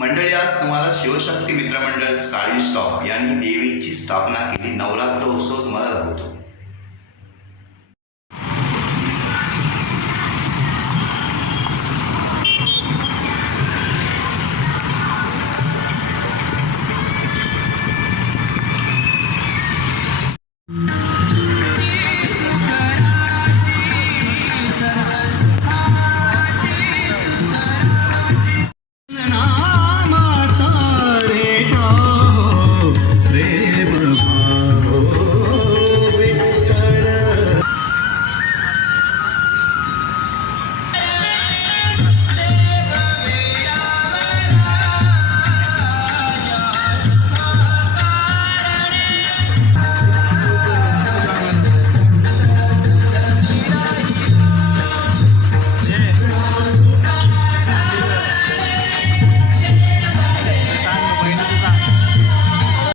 मंडळी, आज तुम्हाला शिवशक्ती मित्रमंडळ साळी स्टॉप यांनी देवीची स्थापना केली नवरात्र उत्सव तुम्हाला दाखवतो.